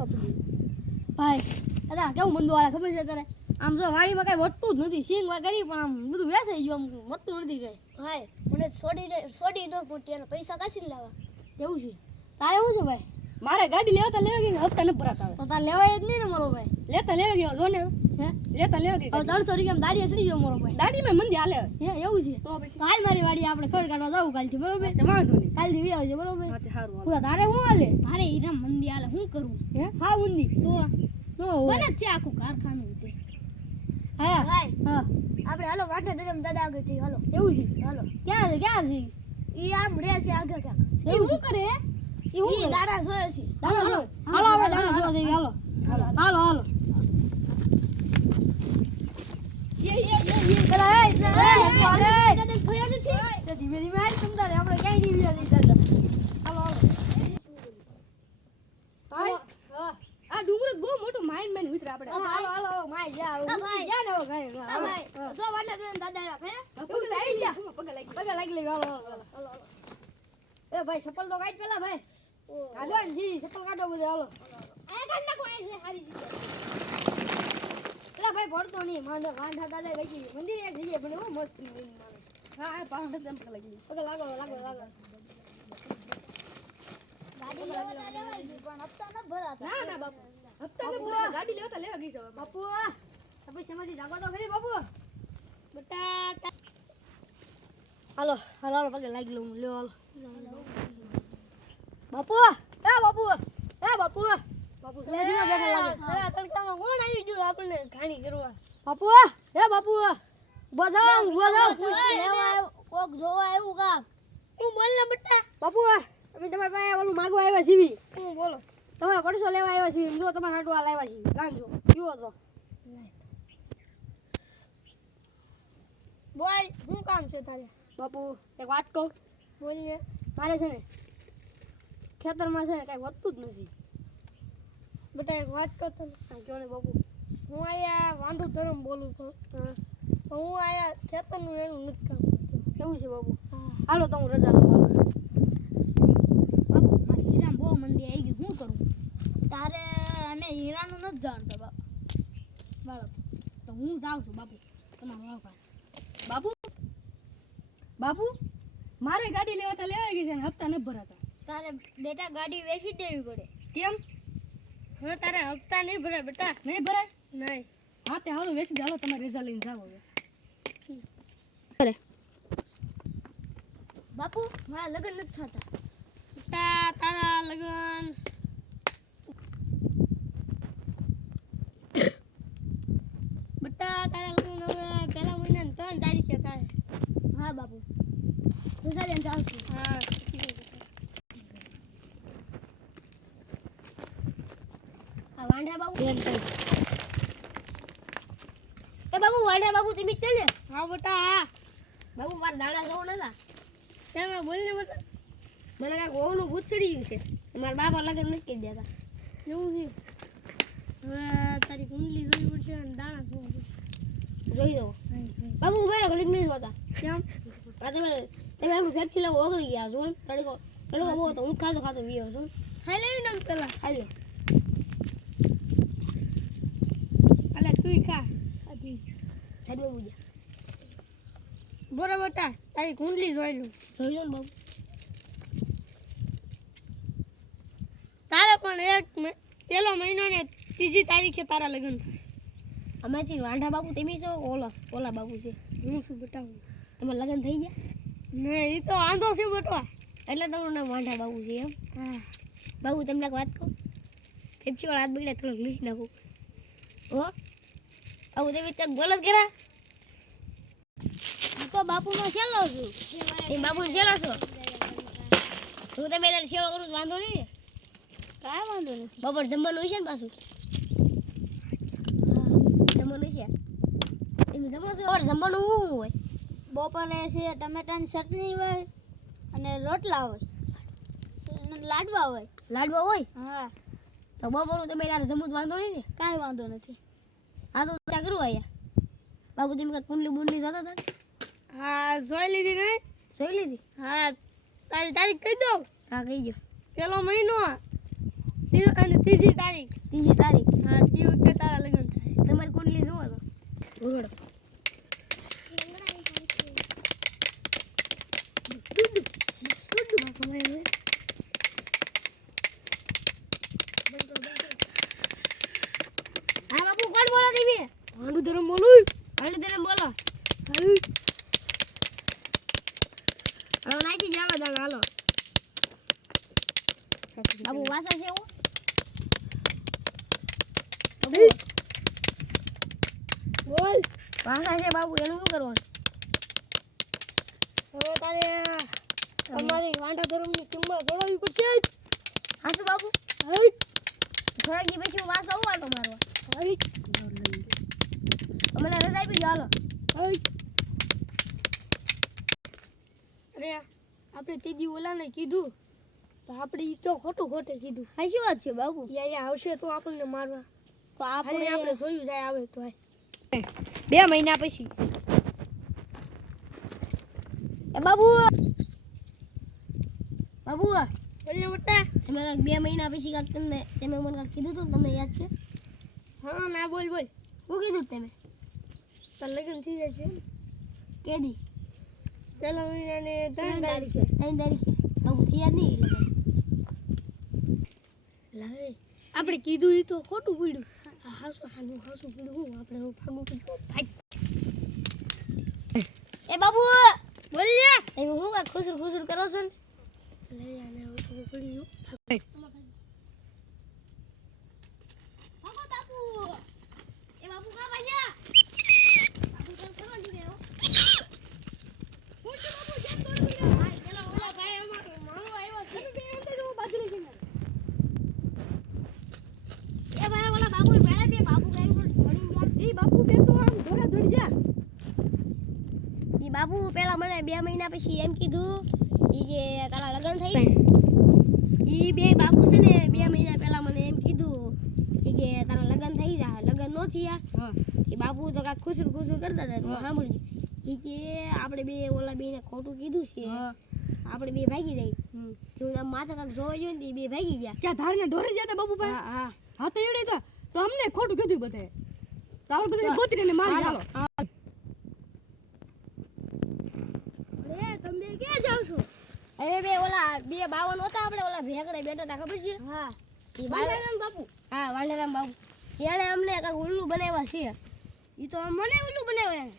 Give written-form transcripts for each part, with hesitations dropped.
થતું ભાઈ અદા કેવું મંદુ વાળા ખબર છે તારે આમ જો વાડીમાં કઈ વધતું જ નથી સિંગ કરી પણ આમ બધું વેચાઈ ગયું આમ વધતું નથી કઈ ભાઈ મને છોડી દો પણ તેના પૈસા કાશી લાવવા એવું છે તારે શું છે ભાઈ મારે ગાડી લેવા ગઈ હપ્તા ન ભરાતા આવે તો તાર લેવાય જ નહીં ને મારો ભાઈ લેવા ગયો જો ને હે લેવા ગઈ હવે 300 રૂપિયામાં દાડી સડી ગયો મારો ભાઈ દાડી માં મંદી હાલે હે એવું છે તો પછી કાલ મારી વાડી આપણે ખડ કાઢવા જાવ કાલથી બરોબર તે વાંધો નહીં કાલથી વી આવજો બરોબર હા તે સારું પૂરા તારે શું હાલે મારે હીરા મંદી હાલે શું કરું હે હા ઊંધી તો નો હોય બને છે આખું કારખાનું તે હા ભાઈ હા આપણે હાલો વાટે દરમ દાદા આગળ જઈએ હાલો એવું છે હાલો ક્યાં છે ઈ આમ રે છે આગળ ક્યાંક એવું શું કરે ઈ દાડા જોયે છે હાલો હાલો હવે દાણા જોવા જઈએ હાલો હાલો હાલો પેલા એ ધીમે ધીમે આજ તમતારે આપણે કઈ નહીં વિયા લઈ જતા હાલો હાલો હા આ ડુંગર બહુ મોટો માઇન્ડ ઉતરે આપણે હાલો હાલો માય જા ભાઈ. જા ને ભાઈ હા ભાઈ જો વાટે દરમ દાદા હે એવું થઈ જા પગે લાગી પગે લાગી લે હાલો હાલો એ ભાઈ ચપ્પલ તો કાઢ પેલા ભાઈ કાઢો ને જી ચપ્પલ કાઢો બધે હાલો આ કાઢ નાખો એ છે સારી જગ્યા પેલા ભાઈ પડતો નહીં વાંઢા દાદા બેસી મંદિર એક જઈએ પણ એવું મસ્ત હા આ પાછળ તેમ પગે લાગી પગે લાગો ગાડી લેવા લેવાય ગઈ પણ હપ્તા ન ભરાતા ના બાપુ હપ્તા ને પૂરા ગાડી લેવા ગઈ છે બાપુ તમે સમાજી જાગો તો ખરી બાપુ બટા હાલો હાલો હાલો પગે લાગી લઉં લ્યો હાલો બાપુ એ બાપુ બાપુ લેડીમાં બેઠા લાગે અરે તડકામાં કોણ આવી ગયું આપણને ઘાણી કરવા બાપુ એ બાપુ બધામ લેવા કોક જોવા આવ્યું કાક હું બોલ ને બટા બાપુ અમે તમારા પાસે ઓલું માગવા આવ્યા છીએ હું બોલો તમારા પડસો લેવા આવ્યા છીએ જો તમારા હાટવા લાવ્યા છીએ ગાંજો પીવો તો બોલ શું કામ છે તારે બાપુ એક વાત કહું બોલીએ મારે છે ને ખેતરમાં છે ને કાંઈ વધતું જ નથી બટા એક વાત કહું તને હા કહો ને બાપુ હું આયા વાંઢુ ધરમ બોલું છું હા પણ હું આયા ખેતરનું એનું નથી કામ કેવું છે બાપુ હા હાલો તો હું રજા લઉં હાલો બાપુ મારે હીરામાં બહુ મંદી આવી ગઈ શું કરું તારે અમે હીરાનું નથી જાણતો બાળક તો હું જાઉં છું બાપુ તમારું ઓળખાણ બાપુ મારે ગાડી લેવા ગઈ છે ને હપ્તા ન ભરાતા તારે બેટા ગાડી વેચી દેવી પડે કેમ હવે તારે હપ્તા નહીં ભરાય બેટા નહીં ભરાય નહીં હા તે હાલો વેચી દે હાલો તમારે રજા લઈને જાઓ હવે બાપુ મારા લગ્ન નથી થતા બેટા તારા લગ્ન બેટા તારા લગ્ન હવે પહેલા મહિનાની 3 તારીખે થાય હા બાપુ રજા લઈને જાઉં છું હા વાંઢા બાબુ એ બાબુ વાંઢા બાબુ તમે ચાલ ને હા બેટા હા બાબુ મારા દાણા જોવો નતા ત્યાં બોલ ને બેટા મને કાંઈક ઓવનું ભૂત ચડી ગયું છે મારા બાપા લગન નથી કરી દેતા એવું છે હવે તારી કુંડલી જોઈ પડશે અને દાણા જોવું પડશે જોઈ દો બાબુ ઉભા રહો ઘડીક નહીં જોતા કેમ આ તમે આપણું ફેફસી લાવો ઓગળી ગયા છો તડકો બહુ તો હું ખાતો વીયો છું ખાઈ લેવી ને પેલા ખાઈ લે અલે તું ખા સાઈડમાં મૂજા બરાબર તારી કુંડલી જોઈ લો ને બાબુ તારે પણ પેલો મહિનો ને 3જી તારીખે તારા લગ્ન થાય અમેથી વાંઢા બાબુ તેમી છો ઓલા બાબુ છે હું શું બતાવું તમારા લગ્ન થઈ ગયા નહીં એ તો આંધો છે બટવા એટલે તમારું નામ વાંઢા બાબુ છે એમ હા બાબુ તમને એક વાત કહું ફેફસી વાળા હાથ બગડે થોડોક લીસ નાખું હો બાબુ તેવી તક બોલ જ કરા હું તો બાપુનો છેલ્લો છું એ બાપુનો છેલ્લો છો હું તમે તારી સેવા કરું વાંધો નહીં ને કાંઈ વાંધો નથી બપોર જમવાનું હોય છે ને પાછું જમવાનું છે એમ જમો છો ઓર જમવાનું શું હોય બપોરે છે ટમેટાની ચટણી હોય અને રોટલા હોય લાડવા હોય હા તો બપોર તમે યાર જમવું વાંધો નહીં ને કાંઈ વાંધો નથી હા તો ત્યાં કરવું અહીંયા બાબુ તમે કાંઈ કુંડલી બુંડલી જતા હતા હા જોઈ લીધી ને જોઈ લીધી હા તારી તારીખ કહી દો હા કહી ગયો પેલો મહિનો અને 3જી તારીખ ત્રીજી તારીખ હા તે વખતે તારા લગ્ન થાય તમારી કુંડલી જોવો તો વગડો હા બાપુ કોણ બોલો તમે હાંડુ ધરમ બોલું હાલો તમે બોલો હાલો નાખી જાલો દાણા હાલો બાપુ વાસા છે હું બોલ વાસા છે બાપુ એનું શું કરવાનું હવે તારે અમારી વાંઢા ધરમની કિંમત જણાવવી પડશે હાસુ બાપુ હઈ થોડાક દી પછી હું વાસા હું આટો મારવા હઈ અમને રજા આપી જાલો હઈ અરે આપણે તે દી ઓલાને કીધું તો આપણે ઈ તો ખોટે કીધું હાચી વાત છે બાપુ યા આવશે તો આપણને મારવા તો આપણે જોયું જાય આવે તો 2 મહિના પછી એ બાબુ બાબુ બોલને બટા તમે 2 મહિના પછી કાક તમે મને કાક કીધું હતું ને, તમને યાદ છે હા ના બોલ શું કીધું તમે તાર લગ્ન થઈ જાય છે કેદી પેલા મહિનાને 3 તારીખે 3 તારીખે બાબુ થયા જ નહીં લગન લાવે આપણે કીધું ઈ તો ખોટું પડ્યું હાસુ પડ્યું હું આપણે ભાગવું પડ્યું ભાઈ એ બાબુ બોલ લે તમે હું કાક ખુસર કરો છો ને લઈ આને હવે પડ્યું બાબુ એ બાબુ કા ભાઈયા બાબુ ચાલ કરવા દીધે હો હું તો બાબુ જેમ તોડી દીધો ભાઈ પેલા ઓલા ભાઈ અમારો મારો આવ્યો છે બે અંદર જો બાજરી છે એ ભાઈ ઓલા બાબુ પહેલા બે બાબુ કાઈ તો જોડી ગયા ઈ બાપુ બે તો આમ ઘોડા દોડી ગયા ઈ બાબુ પેલા મને 2 મહિના પછી એમ કીધું ઈ કે તારા લગન થઈ ઈ બે બાબુ છે ને 2 મહિના પહેલા મને એમ કીધું ઈ કે તારા લગન થઈ જાય લગન નો થયા હા એ બાબુ તો કાક ખુસર કરતા હતા તો સાંભળ્યું ઈ કે આપણે બે ઓલા બેને ખોટું કીધું છે હા આપણે બે ભાગી જાય તો આમ માથા કાક જોવા જોઈએ ને તો ઈ બે ભાગી ગયા ક્યાં ધારને ઢોરી ગયા તા બાપુ ભાઈ હા હા હા તો એવડે તો અમને ખોટું કીધું બધે તો આપણે બધાને ગોતીને મારી હાલો અરે તમે ક્યાં જાવ છો હવે બે ઓલા બે બાવન હતા આપણે ઓલા ભેગડે બેઠા હતા ખબર છે હા ઈ વાલરામ બાપુ હા વાલરામ બાપુ એને અમને કાક ઉલ્લુ બનાવ્યા છે ઈ તો મને ઉલ્લુ બનાવ્યા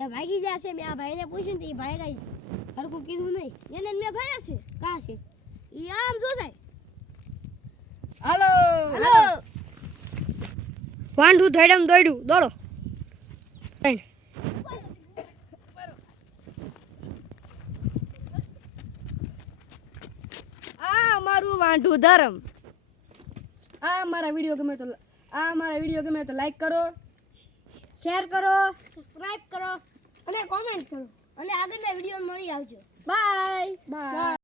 એ ભાગી જશે મેં આ ભાઈને પૂછ્યું ને તો ઈ ભાઈ ગઈ છે હરકું કીધું નહીં એને મેં ભાયા છે કા છે ઈ આમ જો જાય હાલો હાલો વાંઢું થઈડમ દોડ્યું દોડો આ મારું વાંઢું ધરમ આ મારા વિડીયો ગમે તો લાઈક કરો શેર કરો સબસ્ક્રાઇબ કરો અને કોમેન્ટ કરો અને આગળના વિડીયો મળી આવજો બાય બાય